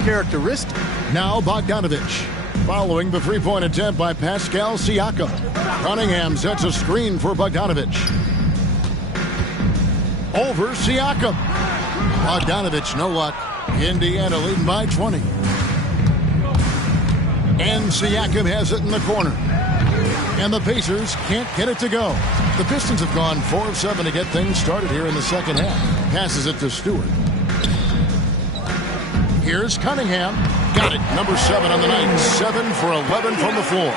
a characteristic. Now Bogdanovich, following the three-point attempt by Pascal Siakam. Cunningham sets a screen for Bogdanovich. Over Siakam. Bogdanovich, no luck. Indiana leading by 20. And Siakam has it in the corner. And the Pacers can't get it to go. The Pistons have gone 4 of 7 to get things started here in the second half. Passes it to Stewart. Here's Cunningham. Got it. Number 7 on the night. 7 for 11 from the floor.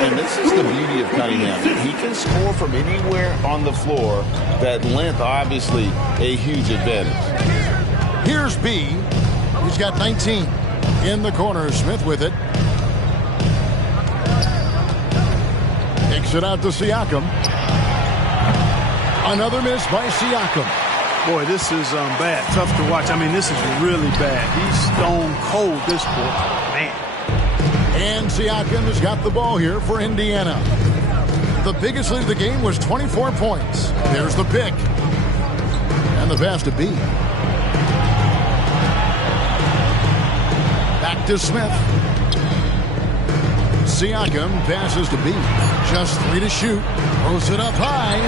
And this is the beauty of Cunningham. He can score from anywhere on the floor. That length, obviously, a huge advantage. Here's B. He's got 19. In the corner, Smith with it. Takes it out to Siakam. Another miss by Siakam. Boy, this is bad. Tough to watch. I mean, this is really bad. He's stone cold, this boy. Man. And Siakam has got the ball here for Indiana. The biggest lead of the game was 24 points. There's the pick. And the pass to B. Back to Smith. Siakam passes to B. Just 3 to shoot. Throws it up high.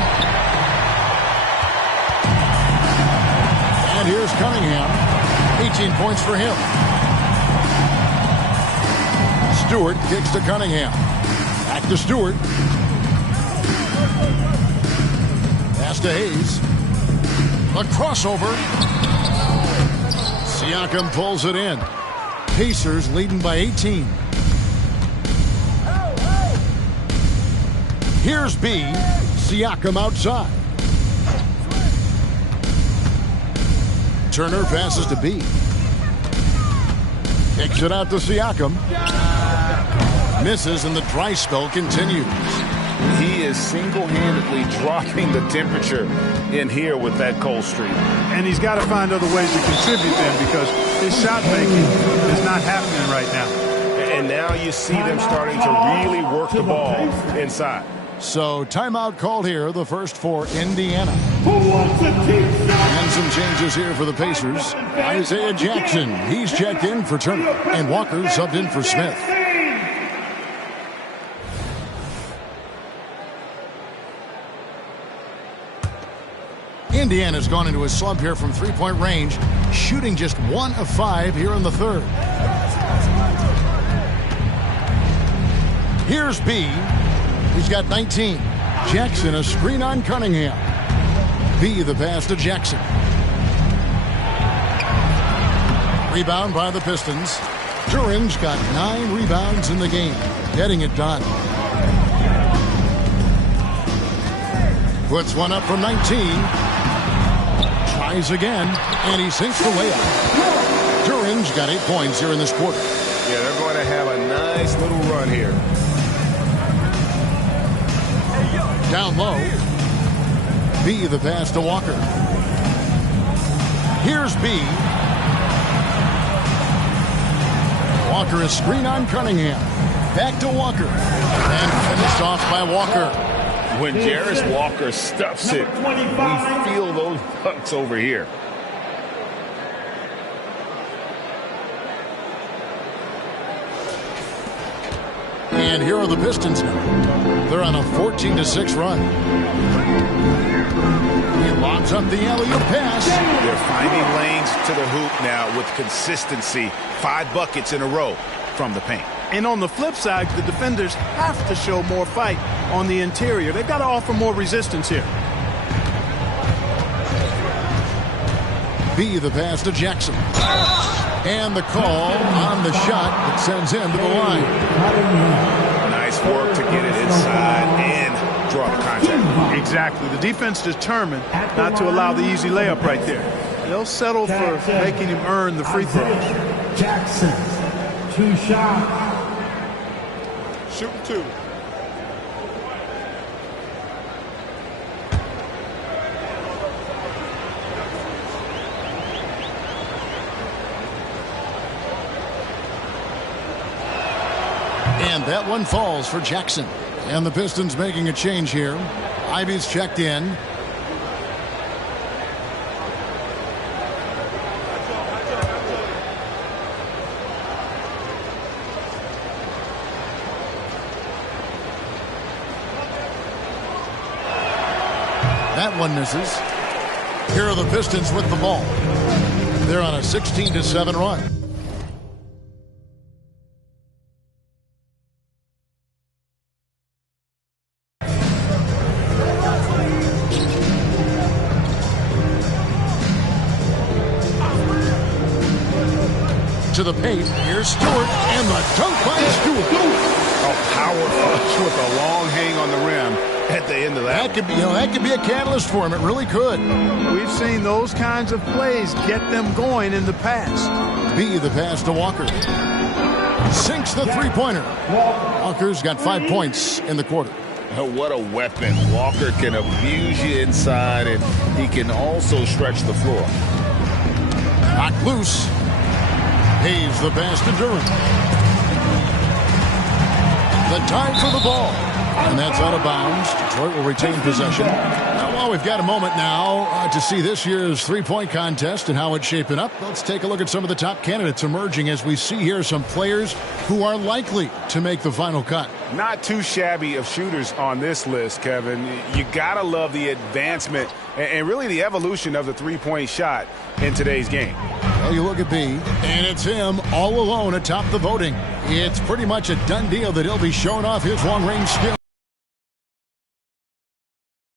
And here's Cunningham. 18 points for him. Stewart kicks to Cunningham. Back to Stewart. Pass to Hayes. A crossover. Siakam pulls it in. Pacers leading by 18. Here's B. Siakam outside. Turner passes to B. Kicks it out to Siakam. Misses, and the dry spell continues. He is single-handedly dropping the temperature in here with that cold streak. And he's got to find other ways to contribute then, because his shot making is not happening right now. And now you see them starting to really work the ball inside. So timeout called here, the first for Indiana. And some changes here for the Pacers. Isaiah Jackson, he's checked in for Turner. And Walker subbed in for Smith. Indiana's gone into a slump here from three-point range, shooting just 1 of 5 here in the third. Here's B. He's got 19. Jackson, a screen on Cunningham. B, the pass to Jackson. Rebound by the Pistons. Duren's got 9 rebounds in the game, getting it done. Puts one up from 19. Tries again, and he sinks the layup. Duran's got 8 points here in this quarter. Yeah, they're going to have a nice little run here. Down low. B the pass to Walker. Here's B. Walker is screen on Cunningham. Back to Walker. And finished off by Walker. When Jarace Walker stuffs it, we feel those bucks over here. And here are the Pistons now. They're on a 14-6 run. He lobs up the alley-oop pass. They're finding lanes to the hoop now with consistency. 5 buckets in a row from the paint. And on the flip side, the defenders have to show more fight on the interior. They've got to offer more resistance here. B the pass to Jackson. And the call on the shot that sends him to the line. Nice work to get it inside and draw the contact. Exactly. The defense determined not to allow the easy layup right there. They'll settle for making him earn the free throw. Jackson, 2 shots. Shooting 2. And that one falls for Jackson. And the Pistons making a change here. Ivy's checked in. That one misses. Here are the Pistons with the ball. They're on a 16-7 run. To the paint. Here's Stewart, and the dunk by Stewart. A power flush with a long hang on the rim at the end of that. That could be a catalyst for him. It really could. We've seen those kinds of plays get them going in the past. B the pass to Walker. Sinks the three-pointer. Walker's got 5 points in the quarter. What a weapon. Walker can abuse you inside, and he can also stretch the floor. Knocked loose. Hayes the pass to Duran. The time for the ball. And that's out of bounds. Detroit will retain possession. Now, while we've got a moment now to see this year's three-point contest and how it's shaping up, let's take a look at some of the top candidates emerging as we see here some players who are likely to make the final cut. Not too shabby of shooters on this list, Kevin. You gotta love the advancement and really the evolution of the three-point shot in today's game. Well, you look at B, and it's him all alone atop the voting. It's pretty much a done deal that he'll be showing off his long-range skill.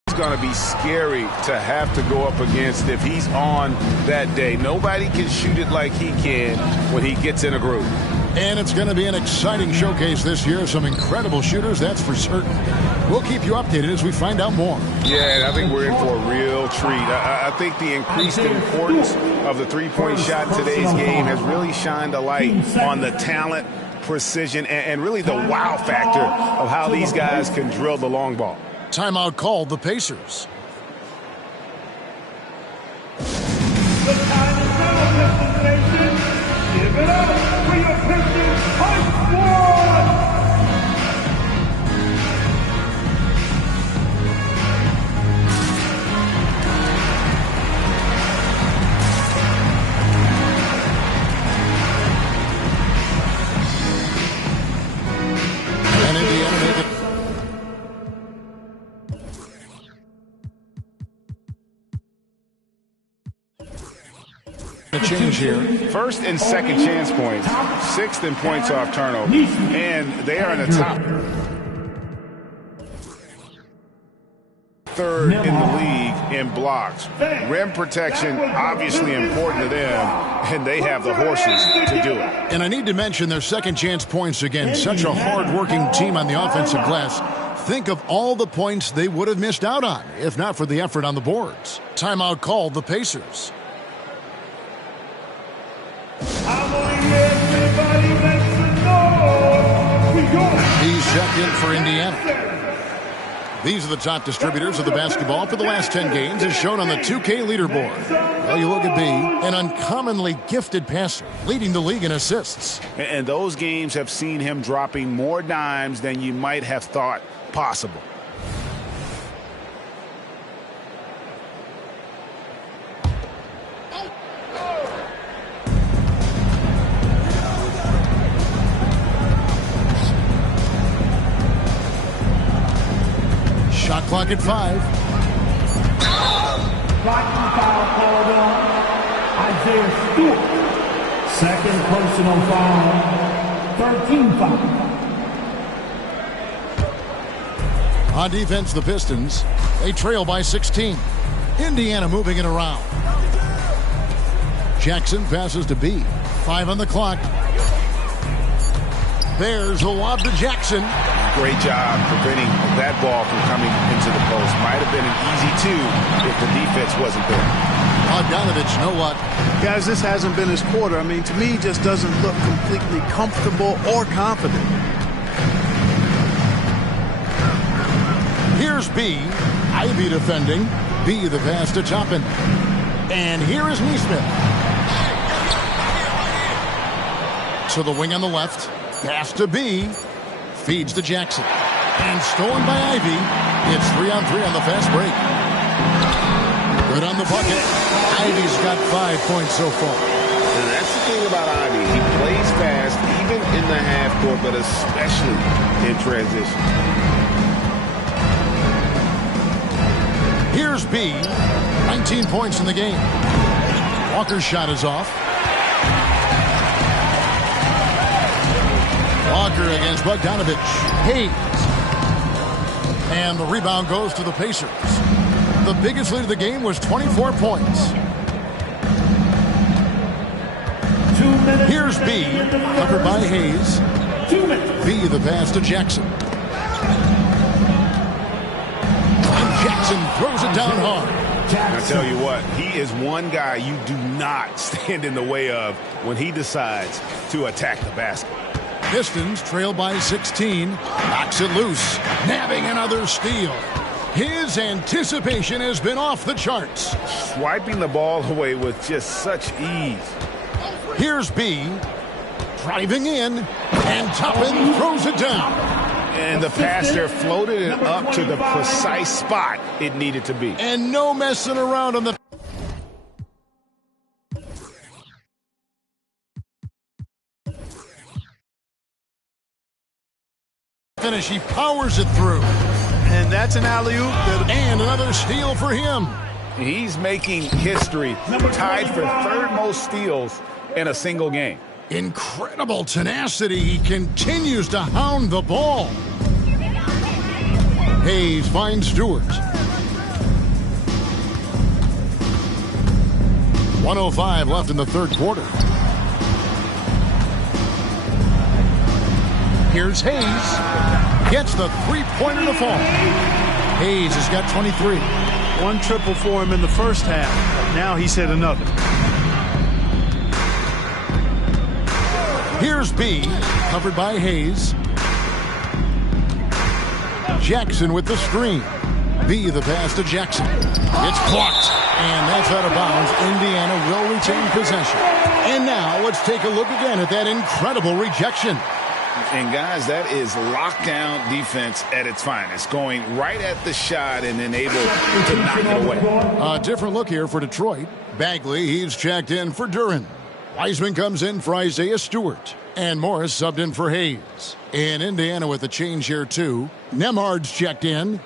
It's going to be scary to have to go up against if he's on that day. Nobody can shoot it like he can when he gets in a groove. And it's going to be an exciting showcase this year. Some incredible shooters, that's for certain. We'll keep you updated as we find out more. Yeah, I think we're in for a real treat. I think the increased importance of the three-point shot in today's game has really shined a light on the talent, precision, and really the wow factor of how these guys can drill the long ball. Timeout called the Pacers. The time is now, Pistons Nation. Give it up for your Pistons High Squad! And Indiana make it. A change here. First and second chance points, sixth in points off turnover, and they are in the top third in the league in blocks. Rim protection, obviously important to them, and they have the horses to do it. And I need to mention their second chance points again. Such a hard-working team on the offensive glass. Think of all the points they would have missed out on if not for the effort on the boards. Timeout called the Pacers. He's checked in for Indiana. These are the top distributors of the basketball for the last 10 games as shown on the 2K leaderboard. Well, you look at B, an uncommonly gifted passer, leading the league in assists. And those games have seen him dropping more dimes than you might have thought possible. Shot clock at 5. Blocking foul called on Isaiah Stewart. Second personal foul. 13 foul. On defense, the Pistons, they trail by 16. Indiana moving it around. Jackson passes to B. 5 on the clock. There's a lob to Jackson. Great job preventing that ball from coming into the post. Might have been an easy 2 if the defense wasn't there. Bogdanovich, you know what? Guys, this hasn't been his quarter. I mean, to me, he just doesn't look completely comfortable or confident. Here's B. Ivy defending. B the pass to Toppin. And here is Nesmith. To the wing on the left. Pass to B. Feeds to Jackson. And stolen by Ivy. It's 3-on-3 on the fast break. Good on the bucket. Ivy's got 5 points so far. And that's the thing about Ivy. He plays fast, even in the half court, but especially in transition. Here's B. 19 points in the game. Walker's shot is off. Walker against Bogdanovich. Hayes. And the rebound goes to the Pacers. The biggest lead of the game was 24 points. Here's B. Covered by Hayes. B the pass to Jackson. And Jackson throws it down hard. I tell you what, he is one guy you do not stand in the way of when he decides to attack the basket. Pistons trail by 16. Knocks it loose. Nabbing another steal. His anticipation has been off the charts. Swiping the ball away with just such ease. Here's B. Driving in. And Toppin throws it down. And the pass there floated it up to the precise spot it needed to be. And no messing around on the finish. He powers it through. And that's an alley-oop. And another steal for him. He's making history, tied for third most steals in a single game. Incredible tenacity. He continues to hound the ball. Hayes finds Stewart. 1:05 left in the third quarter. Here's Hayes. Gets the three-pointer to fall. Hayes has got 23. One triple for him in the first half. Now he's hit another. Here's B. Covered by Hayes. Jackson with the screen. B the pass to Jackson. It's blocked. And that's out of bounds. Indiana will retain possession. And now let's take a look again at that incredible rejection. And guys, that is lockdown defense at its finest. Going right at the shot and then able to knock it away. A different look here for Detroit. Bagley, he's checked in for Duren. Wiseman comes in for Isaiah Stewart. And Morris subbed in for Hayes. In Indiana with a change here too. Nembhard's checked in.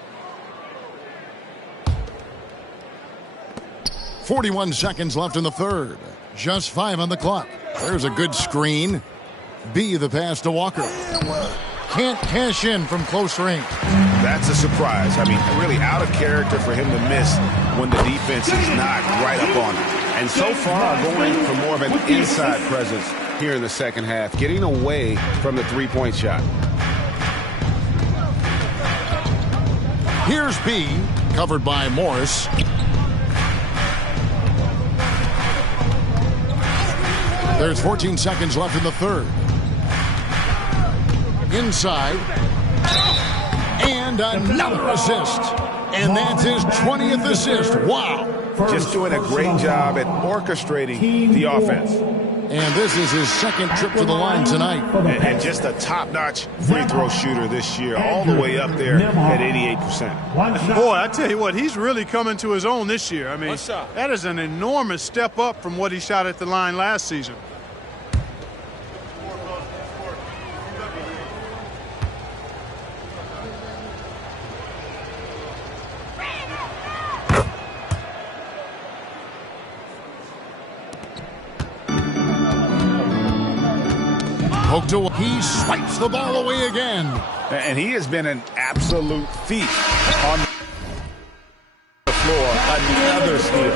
41 seconds left in the third. Just 5 on the clock. There's a good screen. B the pass to Walker. Can't cash in from close range. That's a surprise. I mean, really out of character for him to miss when the defense is not right up on him. And so far, going for more of an inside presence here in the second half, getting away from the three-point shot. Here's B, covered by Morris. There's 14 seconds left in the third. Inside. And another assist. And that's his 20th assist. Wow. Just doing a great job at orchestrating the offense. And this is his second trip to the line tonight. And just a top-notch free throw shooter this year, all the way up there at 88%. Boy, I tell you what, he's really coming to his own this year. I mean, that is an enormous step up from what he shot at the line last season. He swipes the ball away again. And he has been an absolute thief on the floor. Another steal.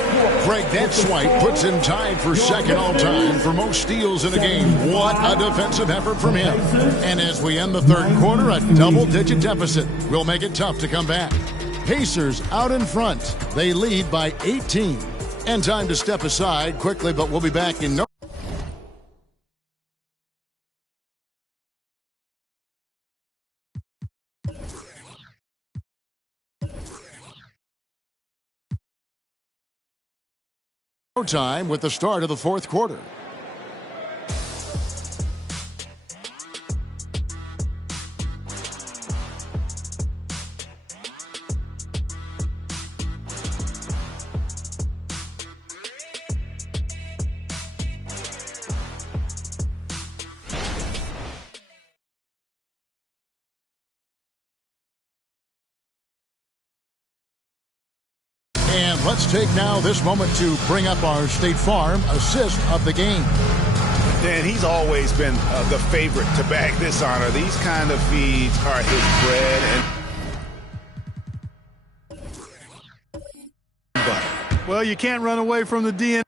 Greg, that swipe puts him tied for second all-time for most steals in a game. What a defensive effort from him. And as we end the third quarter, a double-digit deficit will make it tough to come back. Pacers out in front. They lead by 18. And time to step aside quickly, but we'll be back in no time with the start of the fourth quarter. And let's take now this moment to bring up our State Farm assist of the game. And he's always been the favorite to bag this honor. These kind of feeds are his bread and butter. Well, you can't run away from the DNA.